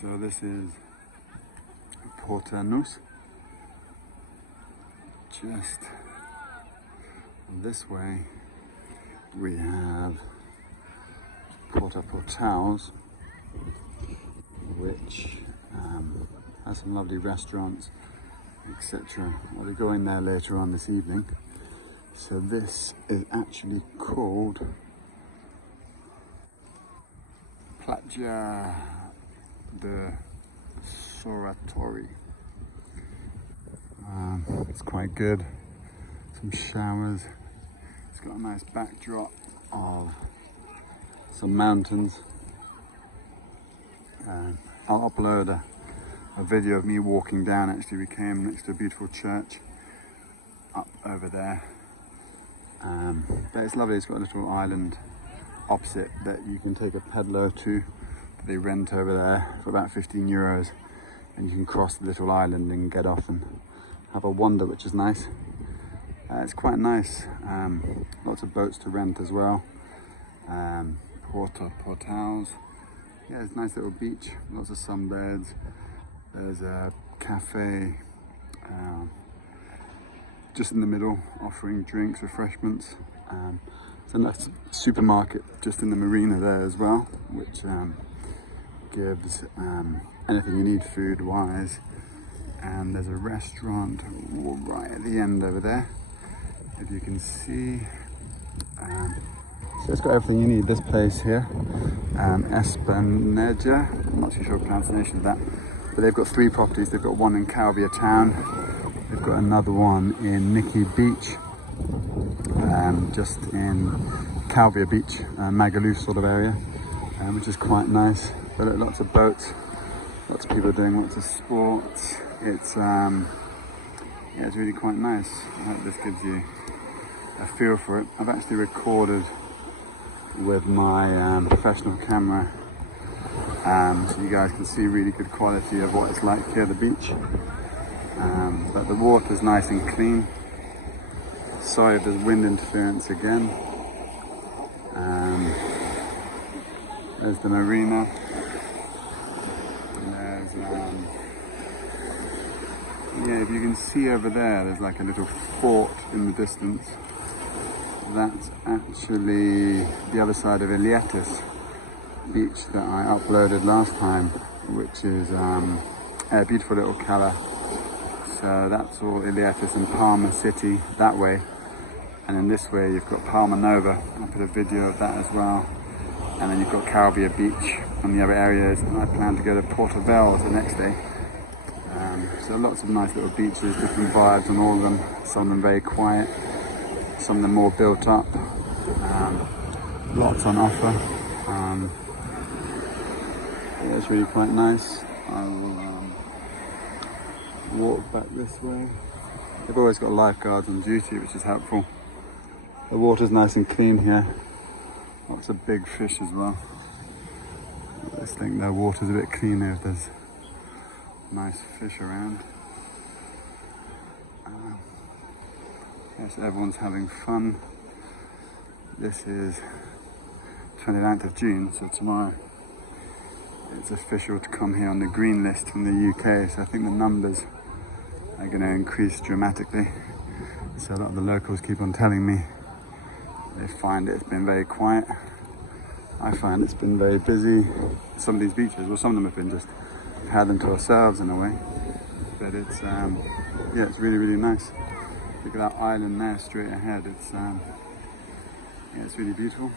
So this is Porta NOUS. Just this way we have Porta, which has some lovely restaurants, etc. I'll be going there later on this evening. So this is actually called Playa de Soratori. It's quite good. Some showers. It's got a nice backdrop of some mountains. I'll upload a video of me walking down. Actually, we came next to a beautiful church up over there. But it's lovely. It's got a little island opposite that you can take a peddler to. They rent over there for about 15 euros, and you can cross the little island and get off and have a wander, which is nice. It's quite nice. Lots of boats to rent as well. Portals. Yeah, it's a nice little beach. Lots of sunbeds. There's a cafe just in the middle, offering drinks, refreshments. There's a nice supermarket just in the marina there as well, which gives anything you need food-wise. And there's a restaurant right at the end over there, if you can see. So it's got everything you need, this place here. Espaneja, I'm not too sure the pronunciation of that. But they've got 3 properties. They've got one in Calvia town. They've got another one in Nikki Beach, just in Calvia Beach, Magaluf sort of area, which is quite nice. But lots of boats, lots of people doing lots of sports. It's yeah, it's really quite nice. I hope this gives you a feel for it. I've actually recorded with my professional camera, so you guys can see really good quality of what it's like here at the beach. But the water's nice and clean. Sorry if there's wind interference again. There's the marina. Yeah, if you can see over there, there's like a little fort in the distance. That's actually the other side of Ilietis beach that I uploaded last time, which is a beautiful little cala. So that's all Ilietis and Palma City that way. And then this way you've got Palma Nova. I put a video of that as well. And then you've got Calvia Beach and the other areas. And I plan to go to Porta the next day. So lots of nice little beaches, different vibes on all of them. Some of them very quiet, some of them more built up. Lots on offer. Yeah, it's really quite nice. I will walk back this way. They've always got lifeguards on duty, which is helpful. The water's nice and clean here. Lots of big fish as well. I just think the water's a bit cleaner if there's nice fish around. Yes, everyone's having fun. This is 29th of June, so tomorrow it's official to come here on the green list from the UK, so I think the numbers are going to increase dramatically. So a lot of the locals keep on telling me they find it's been very quiet. I find it's been very busy. Some of these beaches, well, some of them have been just had them to ourselves in a way, but it's yeah, it's really, really nice. Look at that island there straight ahead. It's yeah, it's really beautiful.